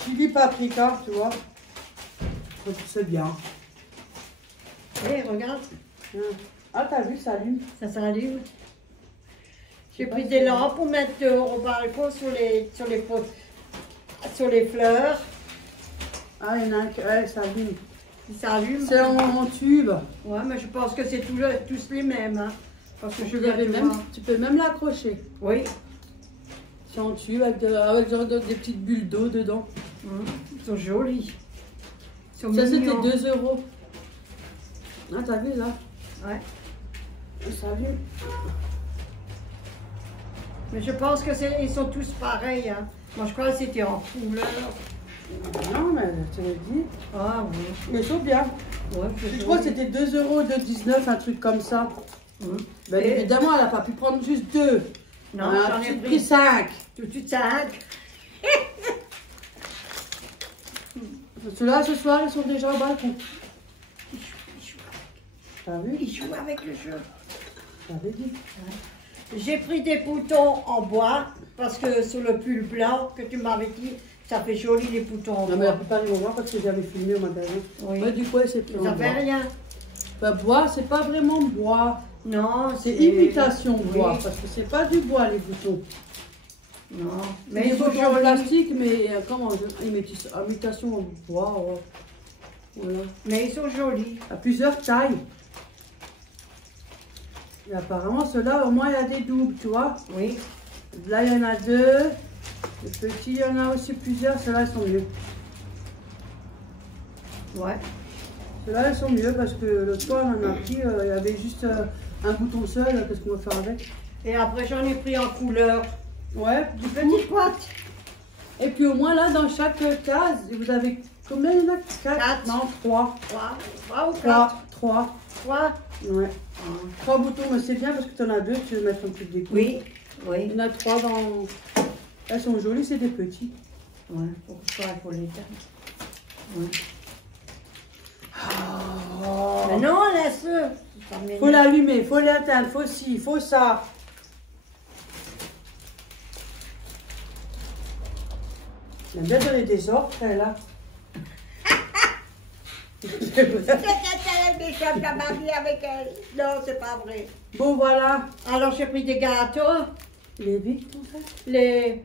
Chili paprika, tu vois. Donc, c'est bien. Eh, regarde, Ah, t'as vu, ça allume. ça s'allume. J'ai pris des lampes pour mettre au balcon sur les fleurs. Ah, il y en a un qui. Ouais, ça allume. Ça allume. C'est en tube. Ouais, mais je pense que c'est tous les mêmes. Hein, parce que je Il y avait viens de même, voir. tu peux même l'accrocher. Oui. C'est en tube avec genre des petites bulles d'eau dedans. Ils sont jolis. Ils sont Ça, c'était mignons. 2 €. Ah, t'as vu là? Ouais. Ça allume. Mais je pense que ils sont tous pareils. Hein. Moi, je crois que c'était en couleur. Non, mais tu l'as dit. Ah oui. Mais ils sont bien. Ouais, Je crois que c'était 2 €, 2,19 €, un truc comme ça. Ben, Et- évidemment, elle n'a pas pu prendre juste 2. Non, elle j'en a ai pris pris 5. tout de suite 5. Ceux-là, ce soir, ils sont déjà au balcon. T'as vu? Ils jouent avec le jeu. J'avais dit. J'ai pris des boutons en bois parce que sur le pull blanc que tu m'avais dit, ça fait joli les boutons en Non, mais la bois. plupart, ils vont voir parce que j'avais filmé au magasin. Oui. Ouais, du coup, c'est plus Ça en fait bois. rien. Ben, bois, c'est pas vraiment bois. Non, C'est imitation oui. bois, parce que c'est pas du bois les boutons. Non, Mais mais des ils sont boutons en jolis. plastique, mais comment imitation en bois. Voilà. Mais ils sont jolis. À plusieurs tailles. Et apparemment, ceux-là, au moins, il y a des doubles, tu vois. Oui. Là, il y en a 2. Les petits, il y en a aussi plusieurs. Ceux-là, ils sont mieux. Ouais. Ceux-là, ils sont mieux parce que l'autre fois, on en a pris, il y avait juste un bouton seul. Qu'est-ce qu'on va faire avec? Et après, j'en ai pris en couleur. Ouais, Du petit boîte. et puis au moins, là, dans chaque case, vous avez combien il y en a? 4? Quatre. Non, 3. 3 ou 4. 3. 3. Ouais. 3 boutons, mais c'est bien parce que tu en as 2, tu veux mettre un petit déco. Oui. Il Oui. y en a 3 dans. Elles sont jolies, c'est des petits. Ouais. Pour les termes. Ouais. Mais non, laisse-le. Ça m'énerve. Faut l'allumer, faut l'éteindre, faut ci, faut ça. Elle aime bien donner des ordres, elle, là. C'est qu'elle des choses à marier avec elle. Non, c'est pas vrai. Bon, voilà. Alors j'ai pris des gâteaux, Les vite, en fait. les...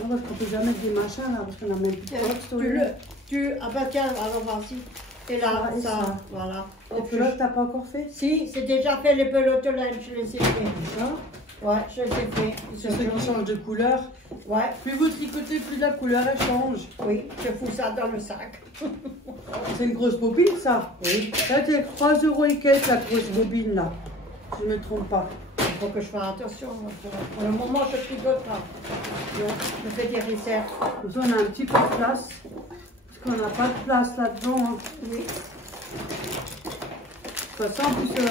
Non, parce qu'on peut jamais mettre des machins, là, parce qu'on a même plus de box, Ah bah tiens, alors vas-y. Et là, Ça et ça, ça. voilà. Les pelotes, t'as pas encore fait? Si, c'est déjà fait les pelotes de linge, je les ai fait. Ça. Ouais, je les ai fait. C'est ceux qui changent de couleur. Ouais, Plus vous tricotez, plus la couleur, elle change. oui, je fous ça dans le sac. C'est une grosse bobine, ça. Oui. Là, c'est 3 € et quelques, la grosse bobine, là. Si je ne me trompe pas. Il faut que je fasse attention. Pour le moment, je tricote pas. Je fais des réserves. Comme ça, on a un petit peu de place. Parce qu'on n'a pas de place là-dedans. Hein. Oui. De toute façon, en plus,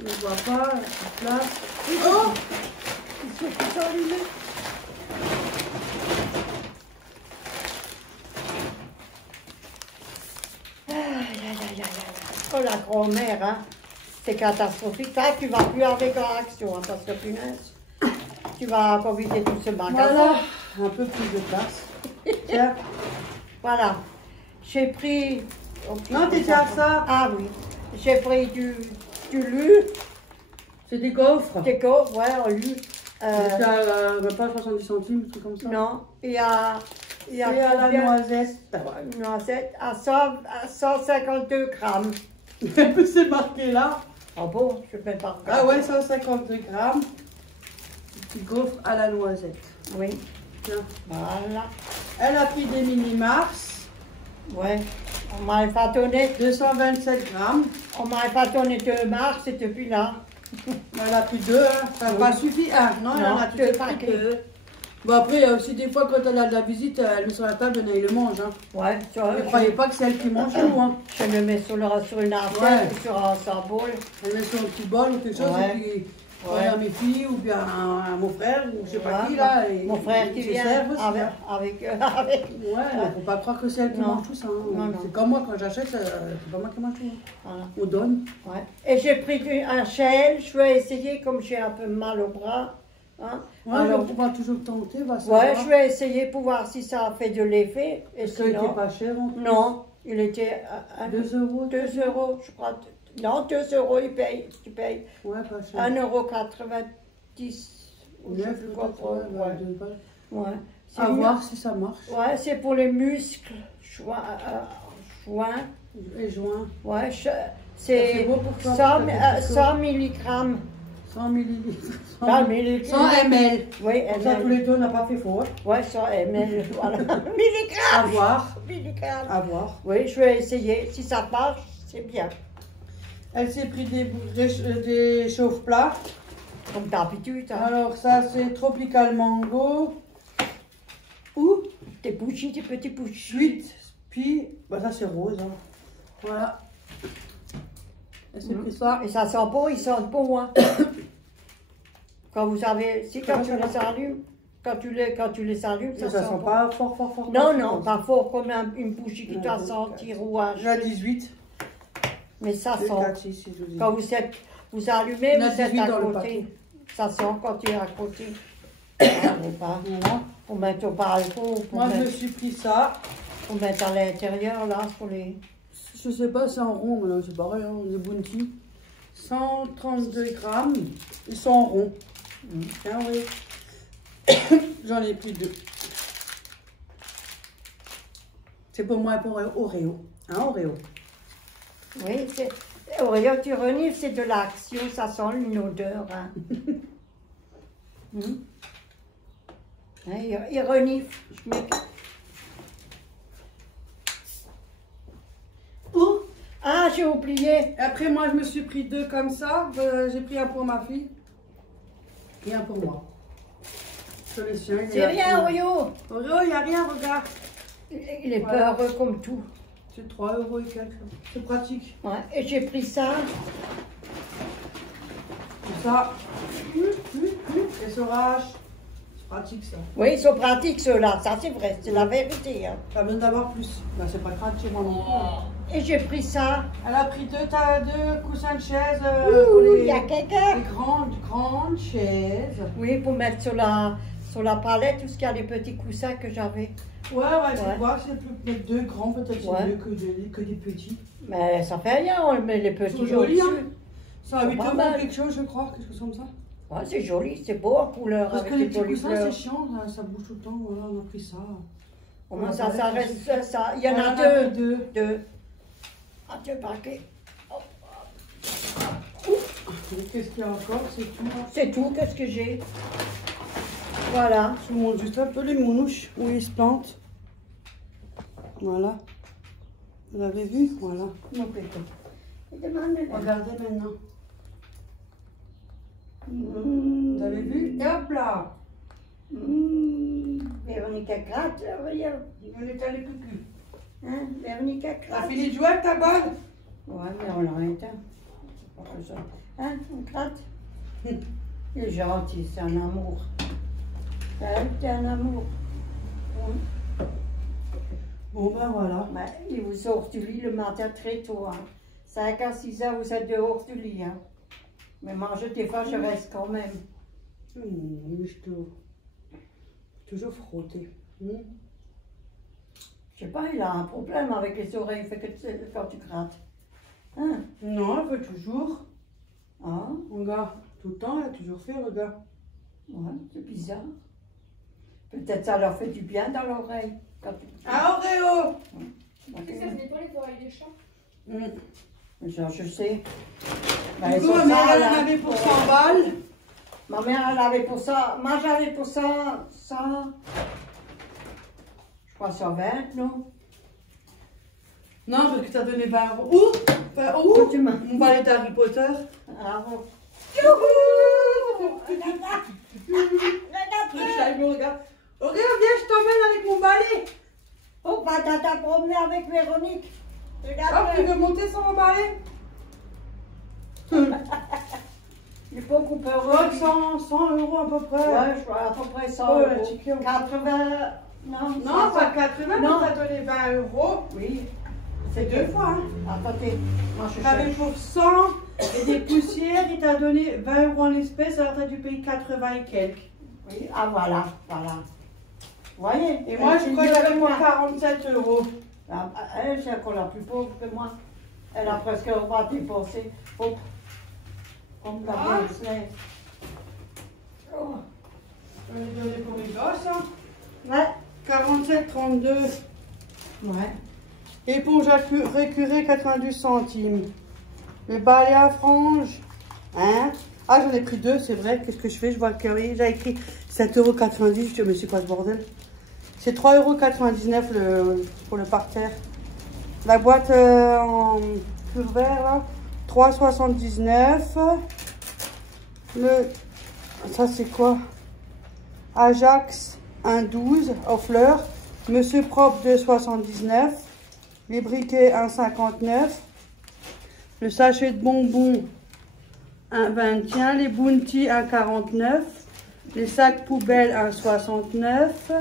on ne voit pas la place. Oh! Ils sont allumés. Oh la grand-mère, hein. C'est catastrophique. Ça, tu vas plus avec en action, hein, parce que punaise, tu vas profiter tout ce magasin. Voilà, un peu plus de place. Tiens. Voilà. J'ai pris... Non, t'es déjà à ça. Ah oui. J'ai pris du lu, C'est des gaufres. des gaufres, ouais, en lu. C'est à pas 70 centimes, un truc comme ça. Non, il y a Et à la combien? noisette. Une noisette à 152 grammes. C'est marqué là. Ah bon, je ne peux pas Ah regarder. ouais, 152 grammes. Petit gaufre à la noisette. Oui, Tiens. voilà. Elle a pris des mini-mars. Ouais. On m'a pas donné, 227 grammes. on m'a pas donné 2 mars et depuis là. Elle a pris 2. Hein. Ça n'a Oui. pas suffi. Ah, non, elle en Non, a tout deux pris paquets. 2. Bon, après, il y a aussi des fois, quand elle a de la visite, elle met sur la table et elle le mange. Hein. Ouais, tu vois, Ne croyez pas que c'est elle qui mange tout. Hein. je le mets sur une assiette Ouais. ou sur un sabol. Elle met sur un petit bol ou quelque chose. Ouais. Et puis, Ouais. à mes filles ou bien à mon frère ou je sais pas Voilà. qui là. Et, Mon frère qui ils se vient servent aussi, avec, hein. avec Ouais, il faut pas croire que c'est elle qui Non. mange tout ça. Hein. Non, non. C'est comme moi, quand j'achète, c'est pas moi qui mange tout. Hein. voilà. On donne. Ouais. Et j'ai pris un chêne, je vais essayer comme j'ai un peu mal au bras. Hein. Ouais, Alors, on va toujours tenter, va savoir. ouais, je vais essayer pour voir si ça a fait de l'effet. Et Parce qu'il était sinon, pas cher en plus. non, il était à 2 euros. 2 euros, je crois. Non, 2 euros, tu payes Ouais, pas cher. 1,90 €. Je sais 9 plus quoi. peut-être, ouais, Ouais. 2 balles. Ouais. C'est À mieux. voir si ça marche. Ouais, c'est pour les muscles. Joints. Et joint. Ouais, C'est c'est beau pour toi, 100, pour ta 100 milligrammes. 100 millilitres. 100 milligrammes. 100 ml. Oui, Comme ça, tous ml. les deux, on n'a pas fait fort. Ouais, 100 ml. Voilà. À milligrammes. voir. Milligrammes. À voir. Oui, je vais essayer. Si ça marche, c'est bien. Elle s'est pris des chauffe-plats. Comme d'habitude. Hein. Alors, ça, c'est Tropical Mango. Ou Des bougies, des petits bougies. Sweet. Puis, bah, ça, c'est rose. Hein. Voilà. Elle s'est pris ça. Et ça sent bon, ils sentent bon. Hein. Quand vous avez, si quand tu les allumes, quand tu les allumes, Ça ça sent sent bon. pas fort, fort, fort. Non, fort, non, fort. pas fort comme une bougie qui doit Ouais, sentir rouage. J'ai à 18. Mais ça Le sent. 4, 6, je vous dis. Quand vous allumez, On a vous êtes 18 à dans le côté. paquet. Ça sent quand tu es à côté. Ah, mais pas. Voilà. Pour mettre au balcon, pour, Moi, je me mettre, suis pris ça. pour mettre à l'intérieur, là, sur les... Je sais pas, c'est en rond, mais là, c'est pareil, hein, des Bounty. 132 grammes. Ils sont en rond. Tiens, oui. J'en ai pris 2. C'est pour moi pour Oreo. Hein, Oreo. Oui, c'est... Oreo, tu renifles, c'est de l'action, ça sent une odeur. Hein. Hein, il renifle. Je mets... Ouh. Ah, j'ai oublié. Après, moi, je me suis pris 2 comme ça. J'ai pris un pour ma fille et un pour moi. Sur les siens. C'est rien, Oreo. Oreo, il n'y a rien, regarde. Il est Voilà. peureux comme tout. C'est 3 € et quelques. C'est pratique. Ouais. Et j'ai pris ça. Comme ça. Et sauvage. C'est pratique, ça. Oui, ils sont pratiques ceux-là, ça c'est vrai, c'est la vérité. Hein. Pas besoin d'avoir plus. Ben, c'est pas grave chez moi non plus. Hein. Et j'ai pris ça. Elle a pris deux coussins de chaise Ouh, pour il y a quelqu'un. les grandes chaises. Oui, pour mettre sur la palette, tout ce qu'il y a les petits coussins que j'avais. Ouais, je Ouais. vais voir si elle peut mettre deux grands, peut-être Ouais. c'est mieux que des petits. Mais ça fait rien, on met les petits C'est joli, au-dessus. C'est à C'est 8 pas euros mal. quelque chose, je crois, quelque chose comme ça. Ouais, c'est joli, c'est beau en couleur. Parce que avec les les petits jolies coussins, fleurs. c'est chiant, ça bouge tout le temps, voilà, on a pris ça. Comment ça reste ça? Il y en Ouais, a on a deux. pris Deux. Ah, deux paquets. Qu'est-ce qu'il y a encore? C'est tout. Là. C'est tout, qu'est-ce que j'ai? Voilà. Je vous montre juste un peu les mounouches où ils se plantent. Voilà. Vous l'avez vu? Voilà. Non, plutôt. Regardez maintenant. Vous avez vu? Et hop là! Véronique gratte, regarde. On est allé cucu. Hein? Véronique T'as gratte. fini de jouer avec ta balle? Ouais, mais on l'a éteint. C'est pas ça. Hein? On gratte? Il est gentil, c'est un amour. C'est un amour. Bon ben voilà. Ben, il vous sort du lit le matin très tôt. Hein. 5 à 6 heures, vous êtes dehors du lit. Hein. Mais moi, des fois, je reste quand même. Mais je te... toujours frotté. Je sais pas, il a un problème avec les oreilles fait que quand tu grattes. Hein? Non, elle veut toujours. Ah, Regarde, tout le temps, elle a toujours fait, regarde. ouais, c'est bizarre. Peut-être ça leur fait du bien dans l'oreille. Quand tu... Ah, Oreo! Qu'est-ce que ça venait pas les oreilles des chats? Genre, je sais. Ben, Du elles coup, sont ma mère, sales, elle en hein. avait pour 100 balles. Ma mère, elle avait pour ça. Moi, j'avais pour ça. Je crois 120, non? Non, parce que t'as donné 20 euros. Où? Où? Tu m'as. On va aller d'Harry Potter. Ah, bon. Regarde. Regarde, viens, je t'emmène avec mon balai. Oh, bah, t'as promené avec Véronique. Ah, Regarde. tu veux monter sur mon balai? Il faut qu'on peut Je crois que 100 euros à peu près. Ouais, je crois à peu près 100 Oh, la euros. chicken. 80. Non, Non, pas 80, Non. mais t'as donné 20 euros. Oui. C'est deux fois. Hein. Attendez, moi je T'avais cherche. pour 100 et des poussières, il t'a donné 20 euros en espèces, alors t'as dû payer 80 et quelques. Oui, ah voilà. Vous voyez? Et moi, je crois que j'avais pour 47 euros. Ah, elle, c'est encore la plus pauvre que moi. Elle a presque pas dépensé. Oh. Comme la Ah. Disney. Oh. Je l'ai donné pour les gosses. Hein. Ouais. 47,32. Ouais. Éponge à récurer 92 centimes. Le balai à franges. Hein? Ah, j'en ai pris deux, c'est vrai. Qu'est-ce que je fais? Je vois que oui, j'ai écrit 7,90 €. Je me suis pas ce bordel. C'est 3,99 € pour le parterre. La boîte en pur vert, là, 3,79 €. Ça, c'est quoi? Ajax 1,12 € aux fleurs. Monsieur Propre 2,79 €. Les briquets 1,59 €. Le sachet de bonbons 1,21 €. Les Bounty 1,49 €. Les sacs poubelles 1,69 €.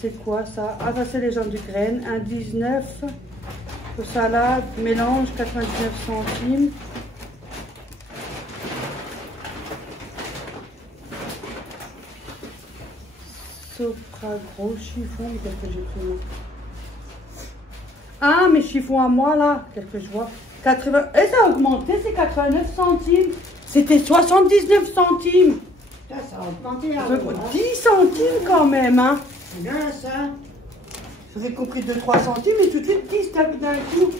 C'est quoi ça? Ah, ça c'est les gens du graine. 1,19 €. Le salade, mélange 99 centimes. Sopra gros chiffon, qu'est-ce que j'ai pris là? Ah, mes chiffons à moi là, qu'est-ce que je vois? 80. Et ça a augmenté, c'est 89 centimes. C'était 79 centimes. Ça a augmenté à 10 centimes quand même, hein. C'est bien ça. J'aurais compris 2-3 centimes, mais tout de suite 10 d'un coup.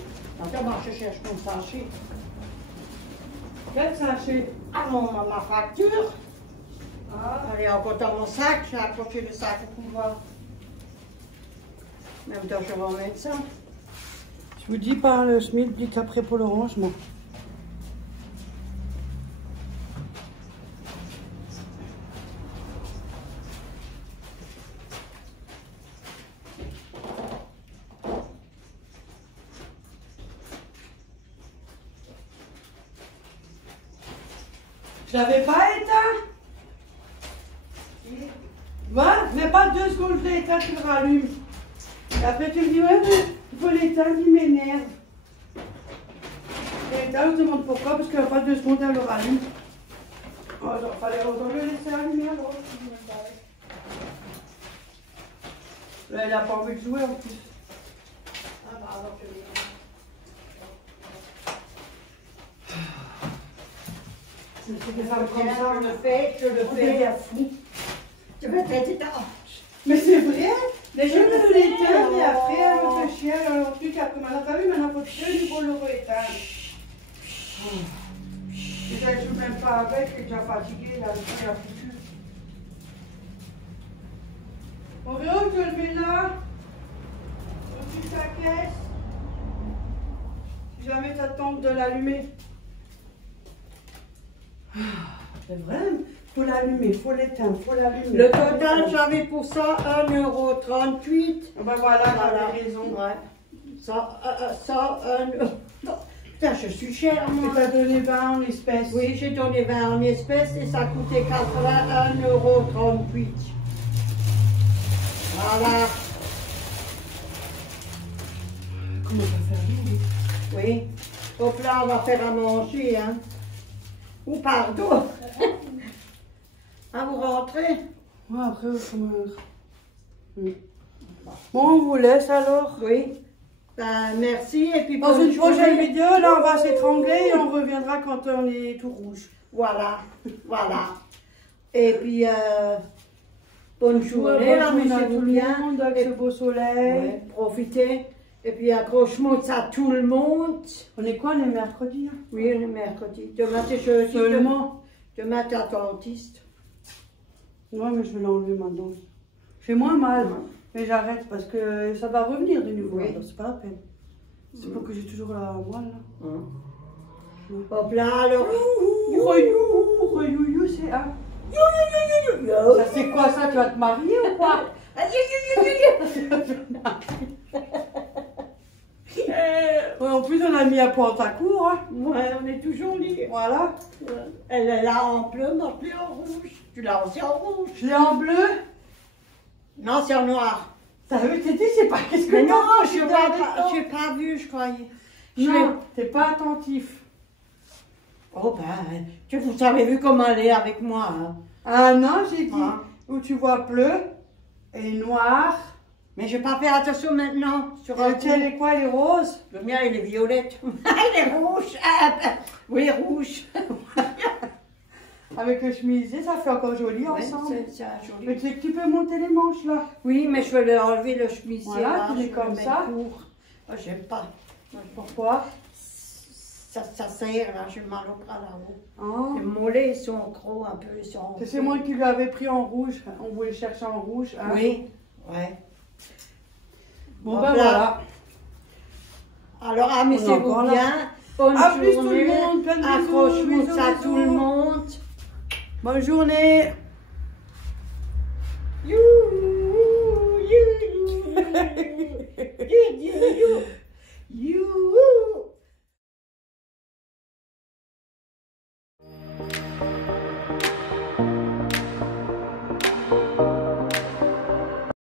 Attends, moi je cherche mon sachet. Quel sachet? Ah, ma facture. Ah. Elle est encore dans mon sac. J'ai accroché le sac au couloir. Même temps, je vais en mettre ça. Je vous dis par le Schmidt, dit qu'après pour le rangement. Je l'avais pas éteint. Va, mais pas 2 secondes, je l'ai éteint, tu le rallumes. Et après tu me dis, ouais, faut l'éteindre, il m'énerve. L'éteindre, je me demande pourquoi, parce qu'il n'y a pas 2 secondes, elle le rallume. Oh, il fallait le laisser allumer alors. Là, elle n'a pas envie de jouer en plus. Ah bah alors je vais. C'est des femmes comme ça. Je le fais à fou. Tu vas traiter ta hanche. Mais c'est vrai, mais je me l'éteins et après elle me fait chier, alors le truc après maintenant, t'as vu, maintenant faut que du pour le rééteindre. Déjà je joue même pas avec, je suis déjà fatiguée, là, je suis déjà foutue. On verra où je le mets là, au-dessus de ta caisse, si jamais ça tente de l'allumer. C'est vrai, faut l'allumer, faut l'éteindre, faut l'allumer. Le total, j'avais pour ça 1,38 €. Ben voilà, j'avais raison. Ouais. Ça, 1 €. Putain, je suis chère, Tu moi. t'as donné 20 en espèces. Oui, j'ai donné 20 en espèces et ça coûtait 81,38 €. Voilà. Comment ça fait? Oui. Donc là, on va faire à manger, hein. Ou pardon. Ah, vous rentrez? Ouais, après, Bon, on vous laisse alors. Oui. Ben, merci. Et puis, Dans bonne une prochaine journée. vidéo, là, on va s'étrangler et on reviendra quand on est tout rouge. Voilà. Voilà. Et puis, bonne journée, Bonne là, journée à amusez-vous tout le bien. monde, avec ce beau soleil. Ouais, profitez. Et puis, accroche-moi à tout le monde. On est quoi, on est mercredi? Hein? Oui, le mercredi. Demain, c'est jeudi. Seulement. Demain, t'es dentiste. Ouais, mais je vais l'enlever maintenant. J'ai moins mal, mais j'arrête parce que ça va revenir de nouveau. Oui. Alors, c'est pas la peine. C'est pour que j'ai toujours la moelle, là. Hop là, alors. Youhou, c'est un. Ça, c'est quoi ça? Tu vas te marier ou quoi? Ouais, en plus, on a mis à Pantacourt. Hein. Ouais, on est toujours liés. Voilà. Elle est là en bleu, moi je l'ai en rouge. Tu l'as aussi en rouge. Je l'ai en bleu. Non, c'est en noir. T'as vu, t'es dit, c'est pas qu'est-ce que Mais non, t'as je fait n'ai avec pas vu, je croyais. Non, t'es pas attentif. Oh ben, vous avez vu comment elle est avec moi. Hein. Ah non, j'ai dit Ah. où tu vois bleu et noir. Mais je vais pas faire attention maintenant. Sur Et un le tien, il est quoi? Il est rose? Le mien, il est violette. Il est rouge. Ah, ben, oui, rouge. Avec le chemisier, ça fait encore joli Ouais, ensemble. c'est un joli. Mais tu sais que tu peux monter les manches là. Oui, mais je vais leur enlever le chemisier. Voilà, là, tu je mets vais comme le mettre ça. court. Ah, j'aime pas. Pourquoi? Ça serre, là, j'ai mal au bras là-haut. Ah. Les mollets, ils sont gros un peu. Ils sont... C'est moi qui lui avais pris en rouge. On voulait chercher en rouge. Hein. Oui, ouais. Bon Hop ben là. voilà. Alors, On est amusez-vous encore là. bien. Bonne À plus tout journée. le monde. Plein de bisous, Accroche-moi bisous, ça bisous. tout le monde. Bonne journée. You, you, you, you, you, you, you, you.